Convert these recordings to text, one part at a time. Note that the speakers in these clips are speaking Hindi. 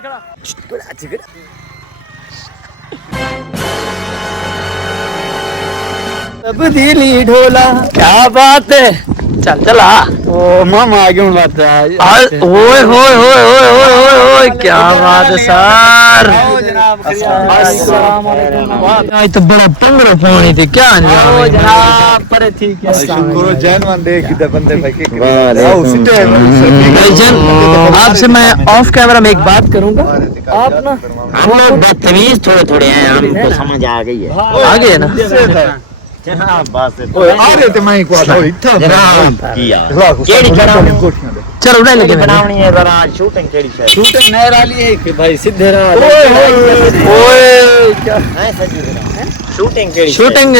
खड़ा अब दिली ढोला। क्या बात है। चल चला ओ मामा आगे में बात है। ओए होए होए होए होए होए होए क्या बात है सर। अस्सलाम वालेकुम। आज तो बड़ा पंगड़ा पानी थी क्या जनाब पर ठीक है। शुक्र जैन वन दे किधर बंदे भाई के आपसे मैं ऑफ कैमरा में एक बात करूंगा। आप ना हम लोग बदतमीज थोड़े थोड़े हैं, हमको समझ आ गई है। आ गए ना जनाब बस आ रहे थे मैं को आता इतना जनाब किया केड़ी बनावनी कोठियां दे चलो उड़ाई लगे बनावनी है जरा शूटिंग केड़ी है शूटिंग नहर वाली है कि भाई सीधे रहा ओए क्या है सजी जनाब शूटिंग केड़ी शूटिंग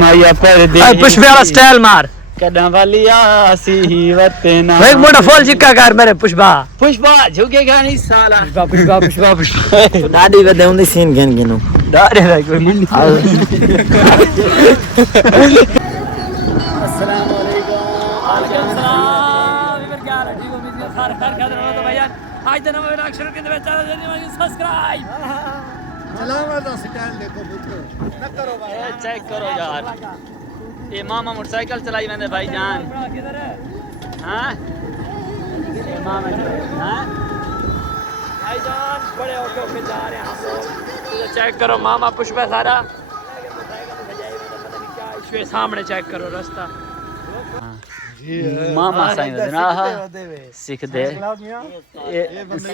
माया पर दे पुष्प वाला स्टाइल मार कदा वाली आसी वतना एक मोटा फॉल चिक्का कर मेरे पुष्पा पुष्पा झुकेगा नहीं साला पुष्पा पुष्पा पुष्पा दादी बदे उंदी सीन गन गिनो डारे भाई कोई मिल आज दिन में अक्षर के चैनल सब्सक्राइब चलावा तो स्टाइल देखो पुत्र न करो भाई चेक करो यार ये मामा मोटरसाइकिल चलाई मैंने भाईजान हाँ ये मामा हाँ भाईजान बड़े होके होके जा रहे हैं हम लोग। तो चेक करो मामा पुष्पा सारा इसके सामने चेक करो रास्ता मामा साईं वदना सीख दे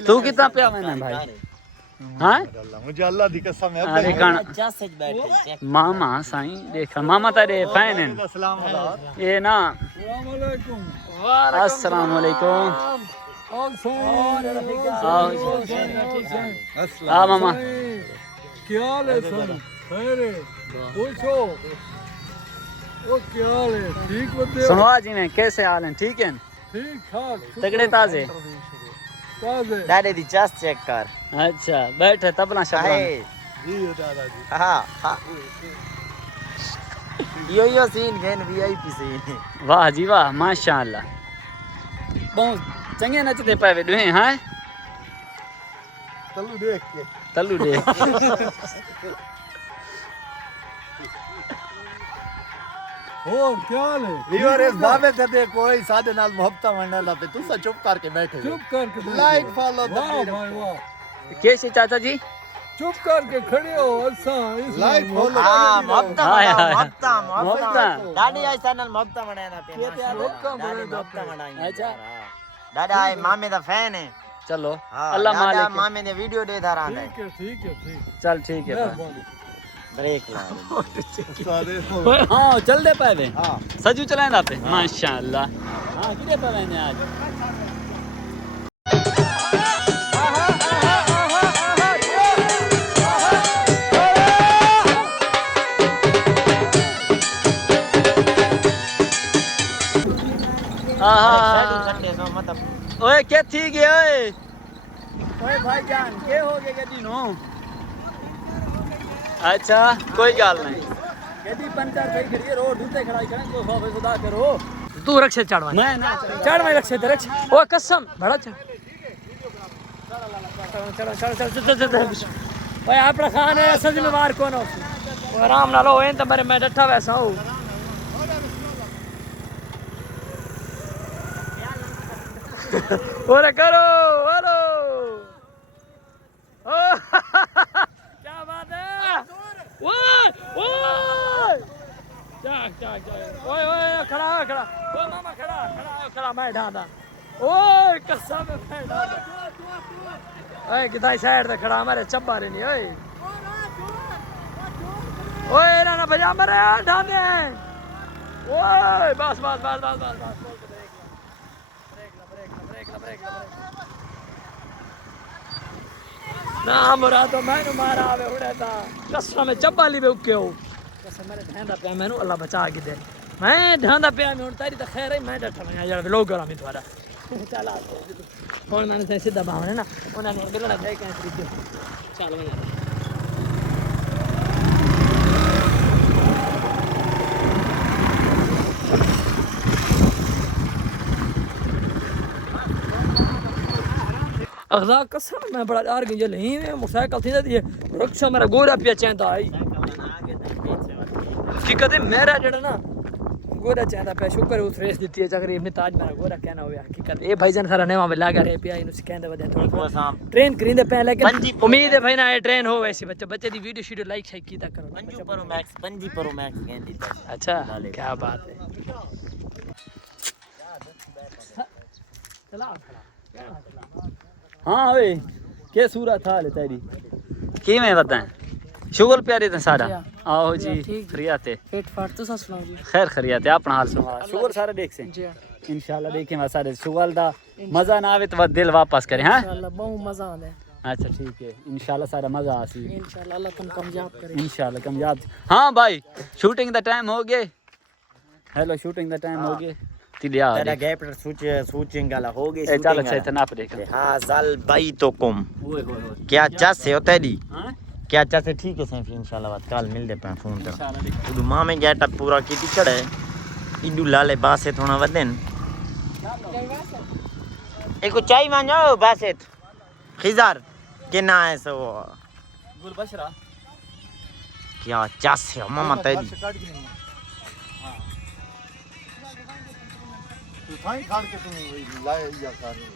तू कितना प्या मैंने भाई हाँ मुझे अल्लाह दी कसम है अरे कण सच बैठे मामा साईं देख मामा तेरे फैन हैं अस्सलाम वालेकुम ये ना वालेकुम अस्सलाम वालेकुम हाँ मामा क्या हाल है सर खैर है पूछो वो क्या हाल है ठीक बते सुनवा जी में कैसे हाल हैं ठीक है ठीक ठाक तगड़े ताजे ताजे दादी दी चस चेक कर अच्छा बैठे तबला शबला है जी दादाजी हां हां यो सीन गन वीआईपी सीन वाह जी वाह माशाअल्लाह बहुत चंगे नचते पाए दुए हाँ चलो देख के तल्लू दे और क्या हाल है वीवर इस बाबे थे दे कोई सादे नाल मोहब्बत मंडला पे तू सा चुप करके बैठे चुप करके लाइक फॉलो वाह भाई वाह कैसे चाचा जी चुप करके खड़े हो अच्छा लाइक फॉलो हां मोहब्बत मोहब्बत मोहब्बत दादी आई चैनल मोहब्बत बनाना पे मोहब्बत बनाई अच्छा दादा आई मामे दा फैन है चलो हाँ, अल्लाह मालिक मामे ने वीडियो दे था रहा है ठीक है ठीक चल ठीक है ब्रेक ला सारे हाँ चल दे पाए हां सजू चलाए ना पे माशाअल्लाह हाँ कितने पाए ने आज ओए क्या थी गया ओए भाईजान के हो गया गड्डी नो अच्छा कोई गल नहीं गड्डी पंचर થઈ ખડી રોડ ઉતે ખડાઈ કરે તો સો खुदा करो तू रक्षे चढ़वा मैं ना चढ़ मैं रक्षे ते रक्ष ओ कसम बड़ा चढ़ चल चल चल चल चल ओए आपरा खान है असल में मार कौन हो ओ आराम ना लो एन तो मेरे मैं डठा वैसा हूं ओरे करो हेलो ओ क्या बात है ओए ओए जाग जाग जाग ओए ओए खड़ा खड़ा ओ मामा खड़ा खड़ा खड़ा मैं ढांदा ओए कसम मैं ढांदा ओए किधर साइड पे खड़ा हमारे चब्बा रे नहीं ओए ओए ना ना बजा मेरे ढांदे ओए बस बस बस बस बस बस ना मरा तो मैंने मारा आवे उड़े था कसम में चब्बाली पे उके हो कसम मेरे ढांदा पे मैंने अल्लाह बचा के दे मैं ढांदा पे मैं तारी तो खैर है मैं डठा मैं यार लोग करा मैं तुम्हारा चला कौन मैंने सीधा भावने ना उन्होंने बिलड़ा गए कहीं तरीके चल मैं अगला कसम मैं बड़ा डर गई जले ही मोटरसाइकिल थी दी रक्षा मेरा गोरा पिया चेंदा आई हकीकत है मेरा जड़ा ना गोरा चेंदा पे शुक्र उस रेस दी है जगरी अपने ताज मेरा गोरा कहना हो हकीकत ए भाईजान सारा नेवा में लागा रे पिया इन कहंदे वदे थोड़ा ट्रेन करिंदे पे लेकिन उम्मीद है भाई ना ये ट्रेन हो वैसे बच्चे दी वीडियो शीडियो लाइक शाइक कीता करो पंजी प्रो मैक्स कहंदी अच्छा क्या बात है चला हाँ ओए क्या सूरत हाल है तेरी की मैं बताएं शुगर प्यारे थे सारा आओ जी खरियाते पेट फाट तो सस सुनाओ जी खैर खरियाते अपना हाल सुना शुगर सारा देख से जी इंशाल्लाह देखें मैं सारे शुगर दा मजा ना आवे तो बस दिल वापस करें हां इंशाल्लाह बहुत मजा आंदा है अच्छा ठीक है इंशाल्लाह सारा मजा आसी इंशाल्लाह अल्लाह तुम कामयाब करे इंशाल्लाह कामयाब हाँ भाई शूटिंग दा टाइम हो गए हेलो शूटिंग दा टाइम हो गए तिलिया तेरा गैप सूचिंग वाला हो गई चल अच्छा इतना आप देख हाज़ल बैतुकुम ओए होए होए क्या चास से होता है दी हां क्या चास है ठीक है सही इंशाल्लाह बात कल मिल दे पे फोन पे इंशाल्लाह उदू मां में गेटअप पूरा की चढ़े इडू लाले बासे थोड़ा वदन एको चाय मांगो बासे खिजार के ना है सो गुल बशरा क्या चास है मामा तेरी तू थाई खान के तू लाए या खानी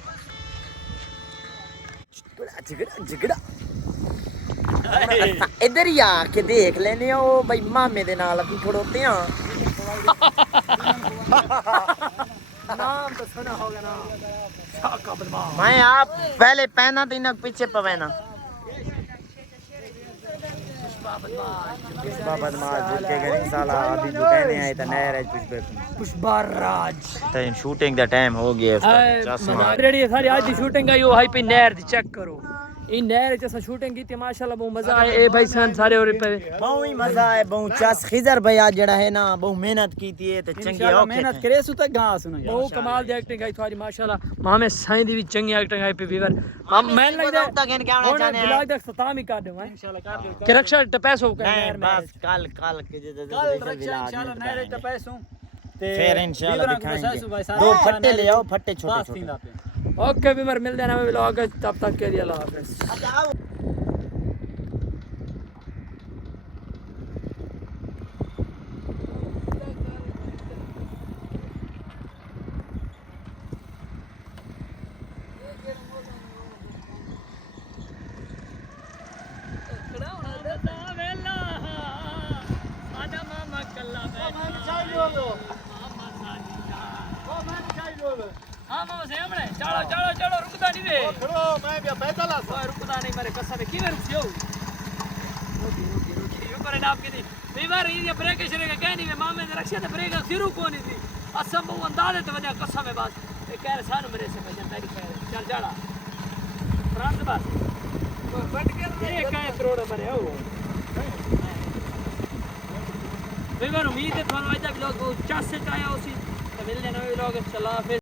झगड़ा इधर ही आके देख लेने ओ भाई मामे दे नाल अभी खड़ोते हैं नाम तो सुना होगा ना शाका बदमाश मैं आप पहले पहना दिन पीछे पवेना पुष्पा बदमाश भूल के गरीब साला अभी जो कहने आए थे नहर है पुष्पा राज तो शूटिंग दा टाइम हो गया मजा रेडी है सारी आज दी शूटिंग आई हो हाई पे नहर दी चेक करो इन नहर च असा शूटिंग की थी माशाल्लाह बहुत मजा आया ए भाई सन सारे और पे बहुत ही मजा है बहुत चास खिजर भैया जड़ा है ना बहुत मेहनत की थी तो चंगी इंशाल्लाह मेहनत करे सु तक गां सुनो बहुत कमाल दी एक्टिंग आई थोड़ी माशाल्लाह मां में साईं दी भी चंगी एक्टिंग आई पे वीवर मैं लग जाए तक क्या होना चाहने ब्लॉग देख सताम ही कर दूं मैं इंशाल्लाह कर दो कि रक्षा टपैस हो नहीं बस कल के जे इंशाल्लाह नहरे त पैसों फिर इंशाल्लाह दिखाएंगे दो फट्टे ले आओ फट्टे छोटे छोटे ओके वीवर मिल देना व्लॉग तब तक के लिए अल्लाह हाफिज हाँ मामा से हमने चलो चलो चलो रुकता नहीं रे खड़ो मैं भी पैदल आ ओए रुकता नहीं मेरे कसम है कि मैं रुक जाऊं रोकी ऊपर नाप के दी वीवर ये ब्रेक शरेगा कह नहीं मैं मामे ने रक्षा ते ब्रेक शुरू को नहीं थी असम वो अंदाजे ते वजह कसम है बस ये कह रहे सानू मेरे से भजन तारी कह रहे चल चला फ्रंट बस बट के ये काहे करोड़ मरे हो वीवर उम्मीद है थानू आज तक लोग बहुत चास से आया उसी तो मिल लेना व्लॉग चला फिर